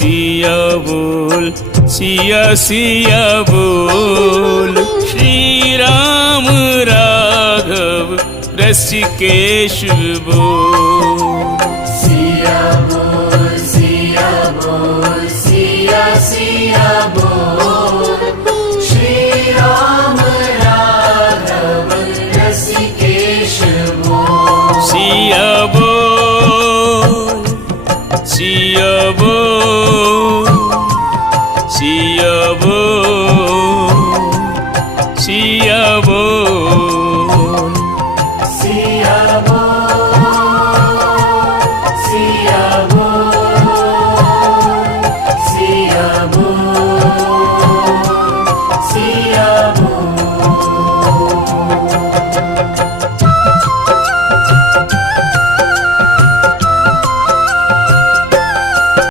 सिया बोल सिया सिया बोल। श्री राम राघव रसिकेश बोल। सिया बोल सिया बोल सिया सिया बोल। श्री राम राघव रसिकेश बोल। सिया बोल सिया बोल सिया बोल सिया बोल।